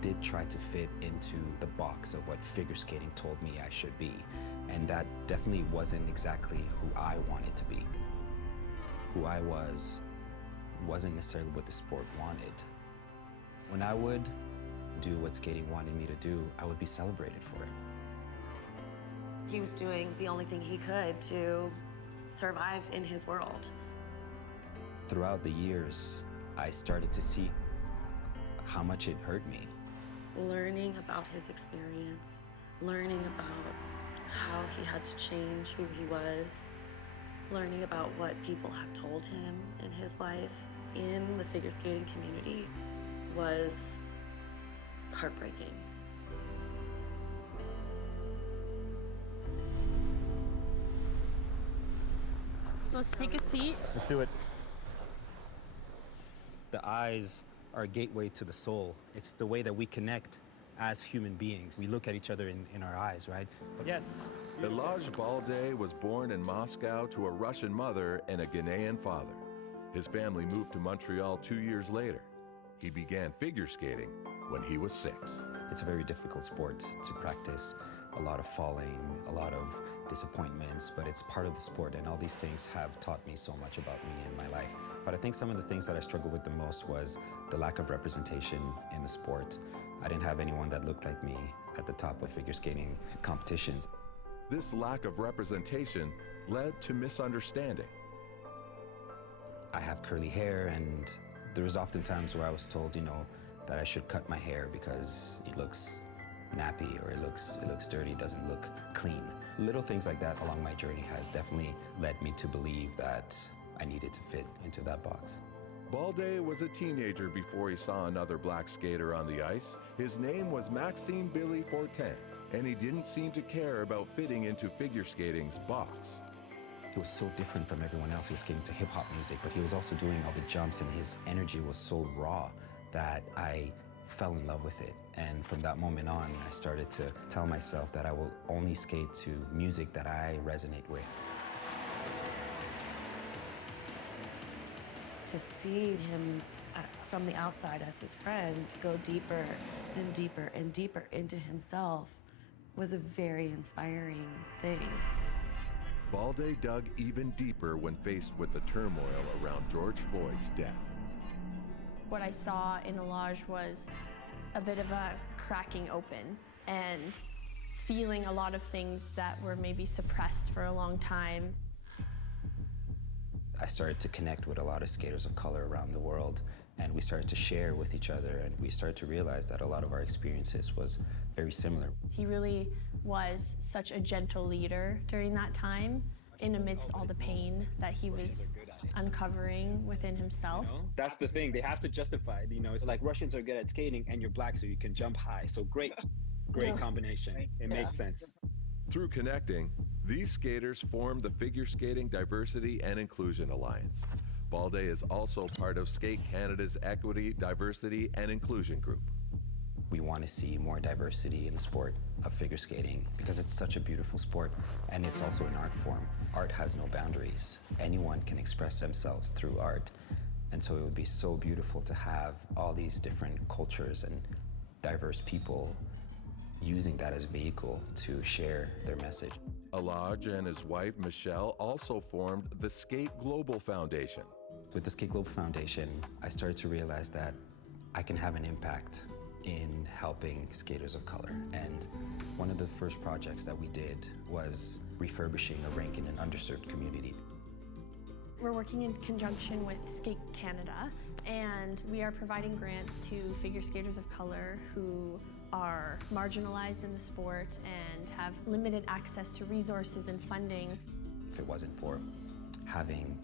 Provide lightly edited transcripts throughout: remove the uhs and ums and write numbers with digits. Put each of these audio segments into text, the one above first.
did try to fit into the box of what figure skating told me I should be. And that definitely wasn't exactly who I wanted to be. Who I was wasn't necessarily what the sport wanted. When I would do what skating wanted me to do, I would be celebrated for it. He was doing the only thing he could to survive in his world. Throughout the years, I started to see how much it hurt me. Learning about his experience, learning about how he had to change who he was, learning about what people have told him in his life in the figure skating community was heartbreaking. So let's take a seat. Let's do it. The eyes are a gateway to the soul. It's the way that we connect as human beings. We look at each other in our eyes, right? Yes. Elladj Balde was born in Moscow to a Russian mother and a Ghanaian father. His family moved to Montreal 2 years later. He began figure skating when he was 6. It's a very difficult sport to practice. A lot of falling, a lot of disappointments, but it's part of the sport, and all these things have taught me so much about me and my life. But I think some of the things that I struggled with the most was the lack of representation in the sport. I didn't have anyone that looked like me at the top of figure skating competitions. This lack of representation led to misunderstanding. I have curly hair, and there was often times where I was told, that I should cut my hair because it looks nappy or it looks dirty, doesn't look clean. Little things like that along my journey has definitely led me to believe that I needed to fit into that box. Balde was a teenager before he saw another black skater on the ice. His name was Maxime Billy Fortin, and he didn't seem to care about fitting into figure skating's box. He was so different from everyone else. He was skating to hip-hop music, but he was also doing all the jumps, and his energy was so raw that I fell in love with it. And from that moment on, I started to tell myself that I will only skate to music that I resonate with. To see him from the outside as his friend go deeper and deeper and deeper into himself was a very inspiring thing. Balde dug even deeper when faced with the turmoil around George Floyd's death. What I saw in Elladj was a bit of a cracking open and feeling a lot of things that were maybe suppressed for a long time. I started to connect with a lot of skaters of color around the world, and we started to share with each other, and we started to realize that a lot of our experiences was very similar. He really was such a gentle leader during that time, in amidst all the pain that he was uncovering within himself. That's the thing, they have to justify it. It's like Russians are good at skating and you're black, so you can jump high. So great combination. It makes sense. Through connecting, these skaters formed the Figure Skating Diversity and Inclusion Alliance. Balde is also part of Skate Canada's Equity, Diversity and Inclusion Group. We want to see more diversity in the sport of figure skating because it's such a beautiful sport, and it's also an art form. Art has no boundaries. Anyone can express themselves through art. And so it would be so beautiful to have all these different cultures and diverse people using that as a vehicle to share their message. Elladj and his wife, Michelle, also formed the Skate Global Foundation. With the Skate Global Foundation, I started to realize that I can have an impact in helping skaters of color. And one of the first projects that we did was refurbishing a rink in an underserved community. We're working in conjunction with Skate Canada, and we are providing grants to figure skaters of color who are marginalized in the sport and have limited access to resources and funding. If it wasn't for having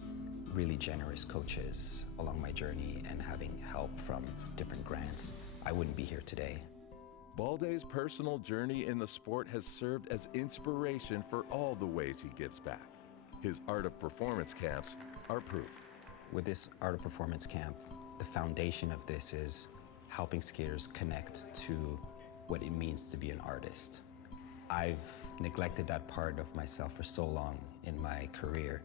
really generous coaches along my journey and having help from different grants, I wouldn't be here today. Balde's personal journey in the sport has served as inspiration for all the ways he gives back. His Art of Performance camps are proof. With this Art of Performance camp, the foundation of this is helping skaters connect to what it means to be an artist. I've neglected that part of myself for so long in my career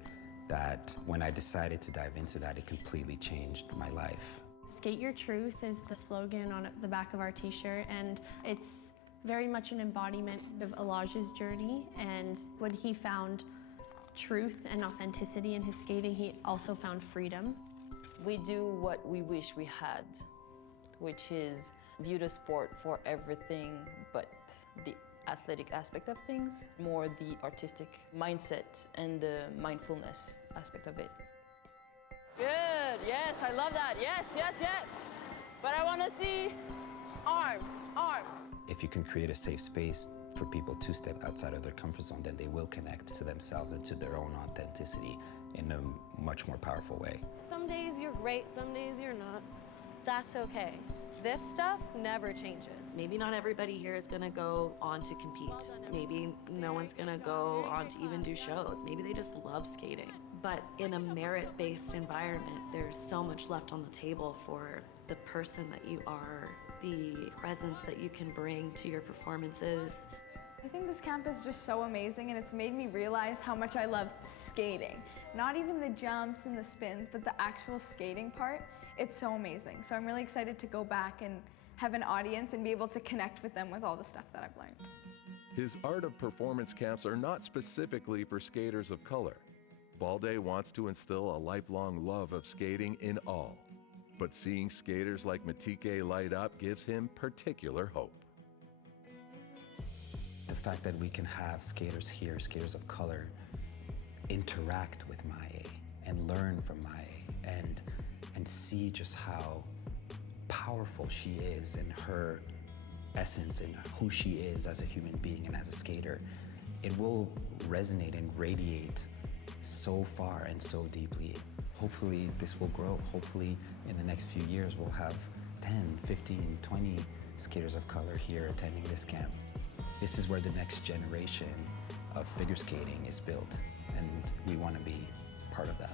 that when I decided to dive into that, it completely changed my life. Skate Your Truth is the slogan on the back of our t-shirt, and it's very much an embodiment of Elladj's journey, and when he found truth and authenticity in his skating, he also found freedom. We do what we wish we had, which is view the sport for everything but the athletic aspect of things, more the artistic mindset and the mindfulness aspect of it. Good, yes, I love that, yes, yes, yes. But I want to see arm, arm. If you can create a safe space for people to step outside of their comfort zone, then they will connect to themselves and to their own authenticity in a much more powerful way. Some days you're great, some days you're not. That's okay. This stuff never changes. Maybe not everybody here is gonna go on to compete. Maybe no one's gonna go on to even do shows. Maybe they just love skating. But in a merit-based environment, there's so much left on the table for the person that you are, the presence that you can bring to your performances. I think this camp is just so amazing, and it's made me realize how much I love skating. Not even the jumps and the spins, but the actual skating part. It's so amazing. So I'm really excited to go back and have an audience and be able to connect with them with all the stuff that I've learned. His Art of Performance camps are not specifically for skaters of color. Balde wants to instill a lifelong love of skating in all. But seeing skaters like Matike light up gives him particular hope. The fact that we can have skaters here, skaters of color, interact with Maya and learn from Maya and see just how powerful she is in her essence and who she is as a human being and as a skater, it will resonate and radiate so far and so deeply. Hopefully this will grow. Hopefully in the next few years we'll have 10, 15, 20 skaters of color here attending this camp. This is where the next generation of figure skating is built, and we want to be part of that.